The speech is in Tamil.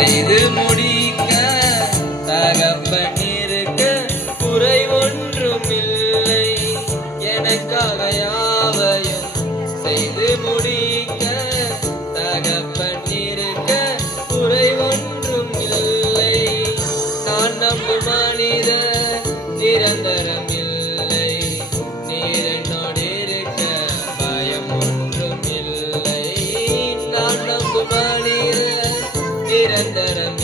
செய்து முடிக்க தகப்பன் இருக்க குறை ஒன்றுமில்லை. எனக்காக யாவையும் செய்து முடிக்க தகப்பன் இருக்க குறை ஒன்றுமில்லை. நான் நம்பும் மனிதர் நிரந்தரம் இல்லை. நீர் என்னோடு இருக்க பயம் ஒன்றும் இல்லை. நான் நம்பும் மனிதர் நிரந்தரம்